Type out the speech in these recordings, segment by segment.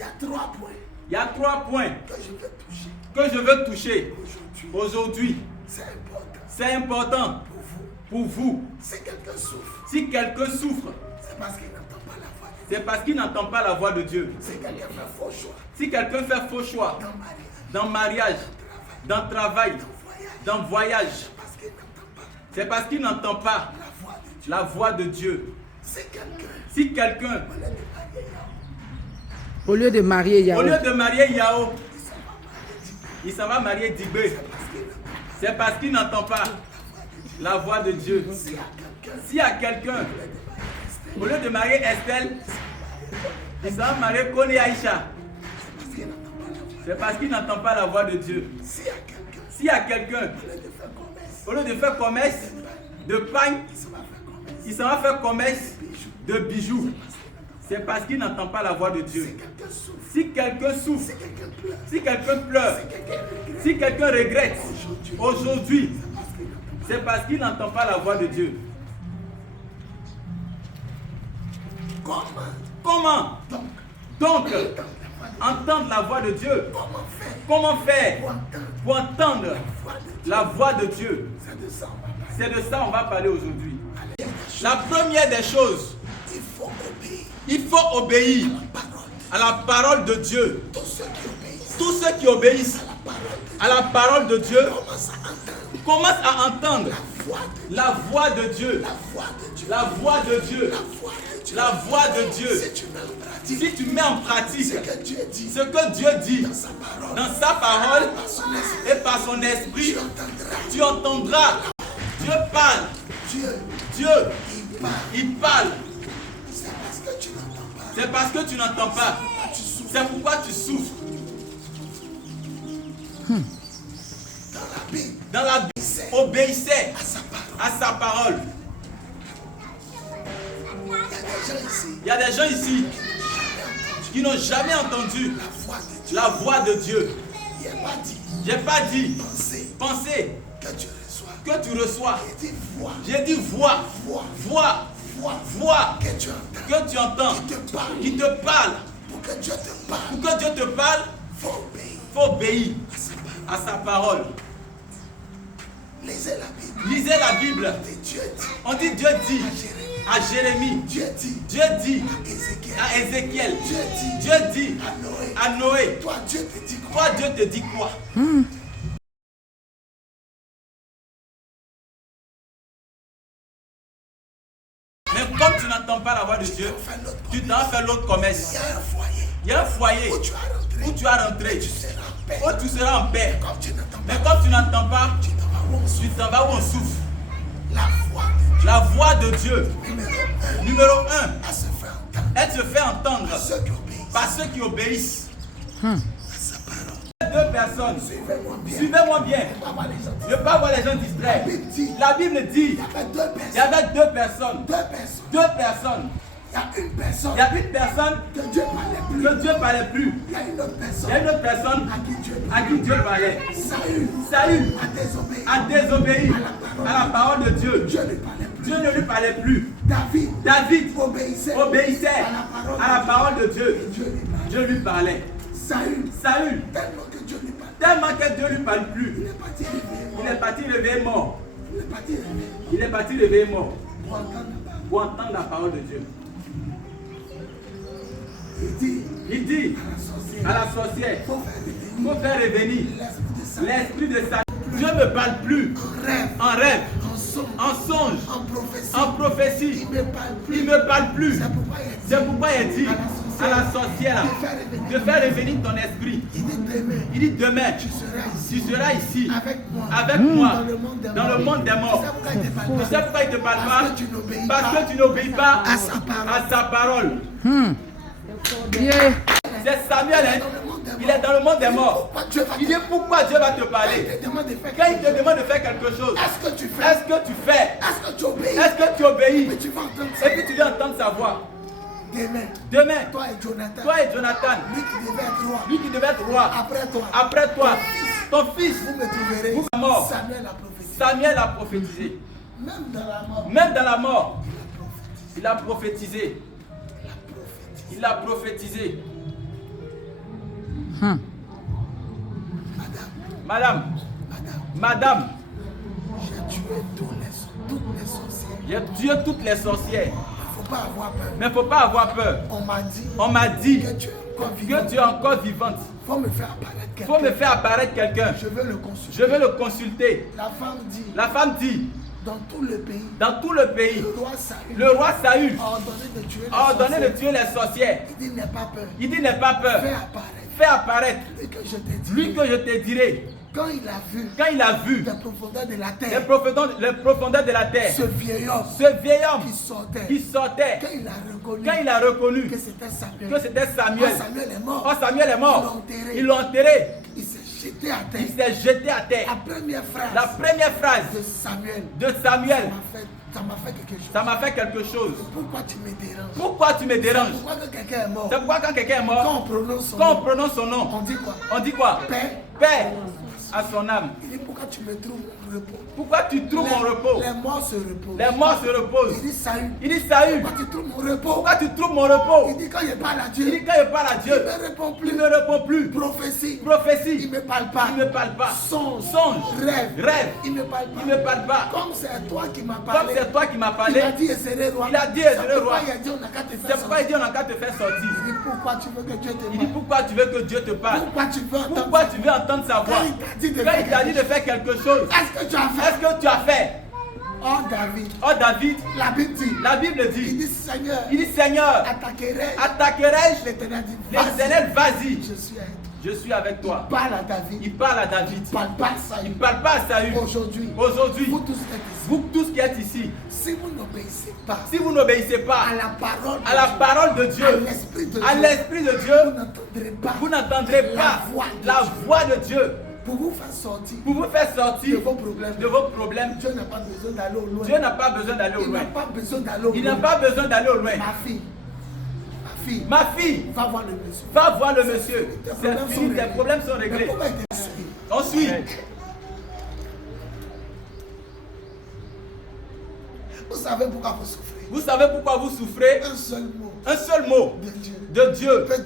Il y a 3 points. Il y a 3 points Que je veux toucher. Aujourd'hui. C'est important. Pour vous. Si quelqu'un souffre. C'est parce qu'il n'entend pas la voix de Dieu. Si quelqu'un fait faux choix. Dans le mariage. Dans le travail. Dans le voyage. C'est parce qu'il n'entend pas la voix de Dieu. Si quelqu'un, au lieu de marier Yao, il s'en va marier Dibé. C'est parce qu'il n'entend pas la voix de Dieu. S'il y a quelqu'un, au lieu de marier Estelle, il s'en va marier Kone Aïcha. C'est parce qu'il n'entend pas la voix de Dieu. S'il y a quelqu'un, au lieu de faire commerce de pain, il s'en va faire commerce de bijoux. C'est parce qu'il n'entend pas la voix de Dieu. Si quelqu'un souffre, si quelqu'un pleure, si quelqu'un regrette aujourd'hui, c'est parce qu'il n'entend pas la voix de Dieu. Comment donc entendre la voix de Dieu? Comment faire pour entendre la voix de Dieu? C'est de ça qu'on va parler aujourd'hui. La première des choses, il faut obéir à la parole de Dieu. Tous ceux qui obéissent à la parole de Dieu commencent à entendre la voix de Dieu. La voix de Dieu. La voix de Dieu. Si tu mets en pratique ce que Dieu dit dans sa parole et par son esprit, tu entendras. Dieu parle. Dieu, il parle. C'est parce que tu n'entends pas. C'est pourquoi tu souffres. Dans la Bible, obéissez à sa parole. Il y a des gens ici qui n'ont jamais entendu la voix de Dieu. J'ai pas dit penser que tu reçois. J'ai dit voix. Voix que tu entends, qui te parle. Pour que Dieu te parle, il faut obéir à sa parole. Lisez la Bible. On dit Dieu dit à Jérémie. Dieu dit à Ézéchiel. Dieu dit à Noé. Toi, Dieu te dit quoi? Mais comme tu n'entends pas la voix de Dieu, tu t'en fais l'autre commerce. Il y a un foyer où tu as rentré, où tu seras en paix. Mais comme tu n'entends pas, tu t'en vas où on souffre. La voix de Dieu, numéro 1, elle se fait entendre par ceux qui obéissent. Deux personnes, suivez-moi bien, ne pas voir les gens distraits. La Bible dit, il y avait deux personnes. Il y a une personne que Dieu parlait plus. Il y a une autre personne à qui Dieu parlait. Saül a désobéi à la parole de Dieu. Dieu ne lui parlait plus. David obéissait à la parole de Dieu. Dieu lui parlait. Saül, tellement que Dieu ne lui parle plus, il est parti réveiller mort. Il est parti réveiller mort pour entendre la parole de Dieu. Il dit à la sorcière, il faut faire revenir l'esprit de Satan. Dieu ne me parle plus en rêve, en songe, en prophétie. Il ne me parle plus. C'est pourquoi il dit à la sorcière de faire revenir ton esprit. Il dit demain, tu seras ici avec moi dans le monde des morts. Tu sais pourquoi il ne te parle pas? Parce que tu n'obéis pas à sa parole. C'est Samuel, hein? Il est dans le monde des morts. Il dit pourquoi Dieu va te parler? Quand il te demande de faire quelque chose, est-ce que tu fais? Est-ce que tu obéis? Et puis tu dois entendre sa voix. Demain, toi et Jonathan, lui qui devait être roi, après toi, ton fils, vous êtes mort. Samuel a prophétisé. Même dans la mort, il a prophétisé. Il a prophétisé. Madame, madame, j'ai tué toutes les sorcières. j'ai tué toutes les sorcières. Il ne faut pas avoir peur. Mais il ne faut pas avoir peur. On m'a dit que tu es encore vivante. Faut me faire apparaître quelqu'un. Faut me faire apparaître quelqu'un. Je veux le consulter. Je veux le consulter. La femme dit, dans tout le pays, le roi Saül a ordonné de tuer les sorcières. Il dit, n'aie pas peur. Il dit, n'aie pas peur. Fais apparaître. Lui que je te dirai. Quand il a vu les profondeurs de la terre, les profondeurs de la terre, ce vieil homme qui sortait, quand il a reconnu que c'était Samuel, oh, Samuel est mort, ils l'ont enterré. Il s'est jeté à terre. Il s'est jeté à terre. La première phrase de Samuel, ça m'a fait quelque chose. Ça m'a fait quelque chose. Pourquoi tu me déranges? Pourquoi tu me déranges? Pourquoi quand quelqu'un est mort? C'est pourquoi quand quelqu'un est mort, quand on prononce son nom, on dit quoi? On dit quoi? Paix à son âme. Il dit, pourquoi tu me trouves mon repos? Pourquoi tu trouves mon repos? Les morts se reposent. Les morts se reposent. Il dit, Saül. Pourquoi tu trouves mon repos? Pourquoi tu trouves mon repos? Il dit, quand je parle à Dieu. Il dit, quand je parle à Dieu. Il me répond plus. Il me répond plus. Prophétie. Il me parle pas. Il me parle pas. Songe. Rêve. Il me parle pas. Il me parle pas. Comme c'est toi qui m'as parlé. Il a dit, c'est roi. Il a dit, c'est le roi. C'est pourquoi il dit, on n'a qu'à te faire sortir. Il dit, pourquoi tu veux que Dieu te parle? Il dit, pourquoi tu veux que Dieu te parle? Pourquoi tu veux entendre sa voix? Quand il t'a dit de faire quelque chose, est-ce que tu as fait? Est-ce que tu as fait? Oh David, la Bible dit, il dit Seigneur, attaquerai-je? L'Éternel, vas-y. Je suis avec toi. Il parle à David. Il parle pas à Saül. Aujourd'hui, vous tous qui êtes ici, si vous n'obéissez pas à la parole de Dieu, à l'Esprit de Dieu, vous n'entendrez pas la voix de Dieu. Pour vous faire sortir de vos problèmes. Dieu n'a pas besoin d'aller au loin. Dieu n'a pas besoin d'aller au loin. Il n'a pas besoin d'aller au loin. Ma fille, va voir le monsieur. Va voir le monsieur. C'est fini, tes problèmes sont réglés. On suit. Vous savez pourquoi vous souffrez. Vous savez pourquoi vous souffrez? Un seul mot de Dieu peut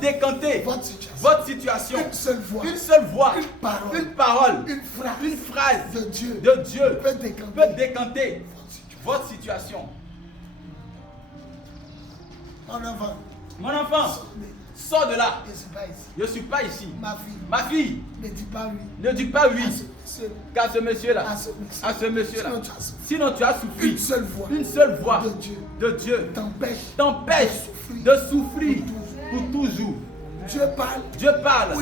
décanter votre situation. Une seule voix, une parole, une phrase de Dieu peut décanter votre situation. Mon enfant, sors de là. Je ne suis pas ici. Ma fille, ne dis pas oui qu'à ce monsieur-là. Sinon tu as souffert. Une seule voix de Dieu t'empêche de souffrir pour toujours. Dieu parle ou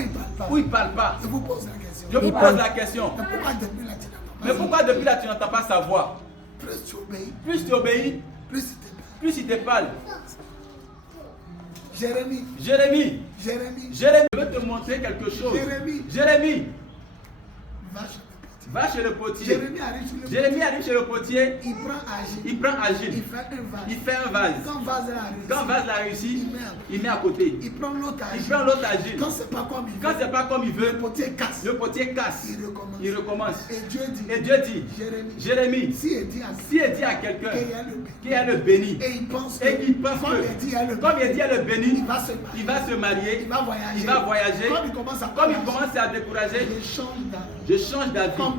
il ne parle pas. Je vous pose la question. Mais pourquoi depuis là tu n'entends pas sa voix? Plus tu obéis, plus il te parle. Jérémie, je veux te montrer quelque chose. Jérémie, va chez le potier. Jérémie arrive chez le potier. Il prend Agile. Il fait un vase. Quand vase l'a réussi, il met à côté. Il prend l'autre Agile. Quand c'est pas comme il veut, le potier casse. Il recommence. Et Dieu dit, Jérémie, si il dit à quelqu'un qu'il a le béni, et qu'il pense que comme il dit à le béni, il va se marier, il va voyager. Comme il commence à décourager, je change d'avis.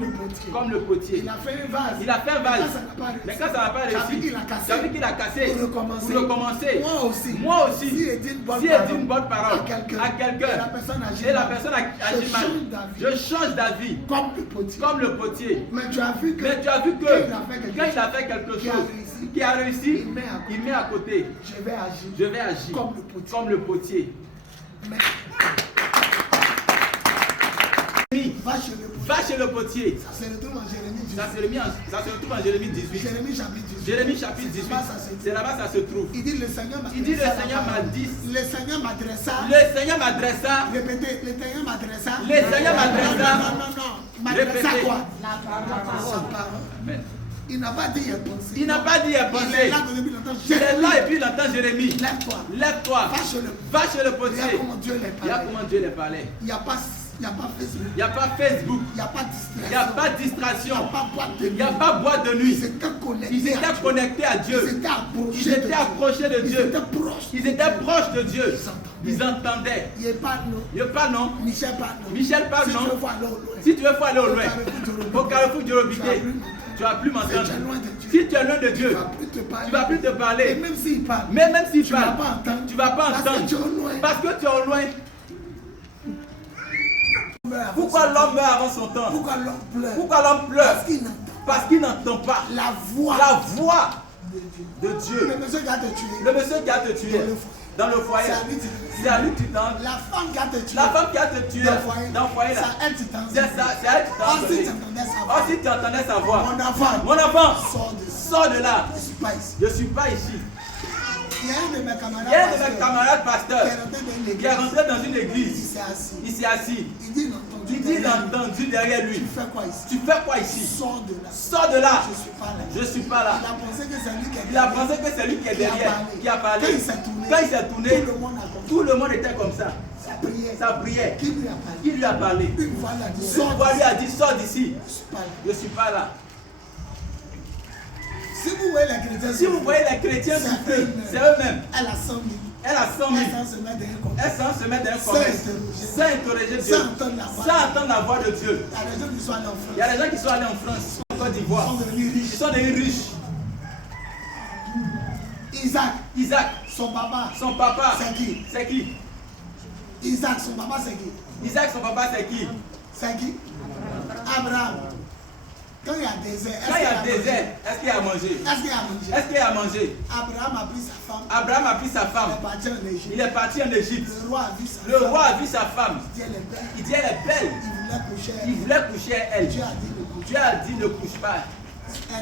Comme le potier. Il a fait un vase. Mais quand ça n'a pas réussi, ça veut dire qu'il a cassé. Pour recommencer. Moi aussi. Si il dit une bonne parole à quelqu'un et la personne a dit mal, je change d'avis. Comme le potier. Mais tu as vu que quand il a fait quelque chose qui a réussi, il met à côté. Je vais agir comme le potier. Va chez le potier. Ça se retrouve en Jérémie 18. Jérémie chapitre 18. C'est là-bas ça se trouve. Il dit le Seigneur m'a dit. Le Seigneur m'adressa. Répétez, le Seigneur m'adressa. Non. M'adressa quoi? Sa parole. Il n'a pas dit il pensé. Il est là et puis il entend Jérémie. Lève-toi. Va chez le potier. Regarde comment Dieu les parlait. Il Il n'y a pas Facebook. Il n'y a pas Facebook. Il n'y a pas Il n'y a distraction. pas distraction. Il n'y a pas boîte de Il n'y a nuit. pas boîte de nuit. Ils étaient Ils connectés. étaient connectés à Ils Dieu. étaient approchés. Ils étaient approchés de Ils Dieu. étaient proches. Ils étaient proches de Dieu. Ils Ils entendaient. Il n'y a pas non. Il n'y a pas non. Michel pas non. Michel parle Si non. tu veux voir aller au loin. Si tu veux aller au loin, au Carrefour du Tu vas Robité, plus tu vas plus m'entendre. Si tu es loin de Dieu. Si tu es loin de Dieu, Tu vas plus te parler. tu vas plus te Et parler. même s'il parle. Mais même s'il Tu vas parle, pas entendre. tu vas pas Parce que entendre. tu es au loin. Parce que tu es au loin. Pourquoi l'homme meurt avant son temps? Pourquoi l'homme pleure? Pourquoi l'homme pleure? Parce qu'il n'entend Parce qu'il n'entend pas la voix la voix de Dieu. de Dieu. Le monsieur qui a te tué. Le monsieur qui a te tué dans le foyer, c'est à lui que tu tends. La femme qui a te tué. La femme qui a te tué dans le foyer là, C'est à elle que tu t'en c'est ça, c'est à elle que tu t'en Oh, si tu donné. entendais sa Oh, voix. si tu entendais sa voix, Mon enfant. mon enfant, Sors de ça. sors de là. Je ne suis pas ici. Je ne suis pas ici. Il y a un de mes camarades. Il y a un de mes pasteurs camarades pasteurs qui est rentré dans une qui est rentré dans une église. église. Il s'est assis. Il s'est assis. Il dit, il a entendu Il dit, il a derrière lui. entendu derrière lui. Tu fais quoi ici? Tu fais quoi ici? Sors de là. Sors de là. Je ne suis pas là. Je ne suis pas là. Il a pensé que c'est lui qui est Il a derrière. pensé que c'est lui qui est derrière, qui a parlé. Quand il s'est tourné, Quand il s'est tourné, tout le monde a compris. tout le monde était comme ça. Ça priait. Ça priait. Qui lui a parlé? Qui lui a parlé? Une voix lui a dit, Une sors voix lui d'ici. a dit, sors d'ici. Je ne suis pas là. Je ne suis pas là. Si vous voyez les chrétiens, Si vous voyez les chrétiens souffrir, c'est eux-mêmes. Elle a 100 000. Elle a 100 000. Elle se met derrière comme Elle s'en se met dans un Sans commerce. interroger. Sans interroger Dieu. Sans entendre la voix. Sans entendre la voix de Dieu. Il y a des gens qui sont allés en France. Il y a des gens qui sont allés en France, en Côte Ils d'Ivoire. sont devenus Ils riches. sont devenus riches. Isaac, Isaac, son papa, son papa, c'est qui? c'est qui? Isaac, son papa, c'est qui? Isaac, son papa, c'est qui? C'est qui? Abraham. Quand il y a désert, Quand il y a mangé? désert, est-ce qu'il y a à manger? Est-ce qu'il a mangé? Est-ce qu'il y a à manger? Abraham a pris sa femme. Abraham a pris sa Il femme. est parti en Égypte. Il est parti en Égypte. Le roi a vu sa Le femme. roi a vu sa femme. Il dit, elle est belle. Il dit, elle est belle. Il voulait coucher. Il voulait coucher elle. Dieu a dit de coucher. Dieu a dit ne couche pas.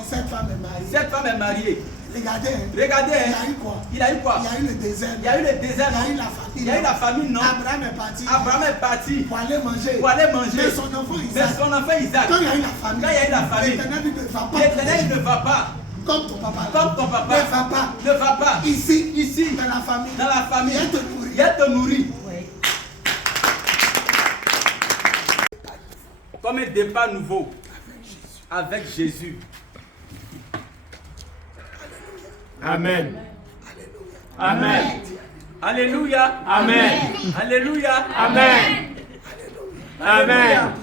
Cette femme est mariée. Cette femme est mariée. Regardez, hein. Regardez, Il y hein. a eu quoi? Il a eu quoi? Il y a eu le désert. Il y a eu le désert, Il y a eu non? la famine. Il y a eu la famine, non? Abraham est parti. Abraham est parti Pour aller manger. pour aller manger. Mais son enfant Mais Isaac. son enfant Isaac, Quand il y a eu la famine. quand il y a eu la famine, L'Éternel dit, ne va pas. l'Éternel ne va pas. Comme ton papa. Comme ton papa. Ne va pas. Ne va pas. Ici. Ici. Dans la famille. Dans la famille. Il te nourrit. Il te nourrit. Comme un départ nouveau avec Jésus. Amen. Alléluia. Amen. Alléluia. Amen. Alléluia. Amen. Amen.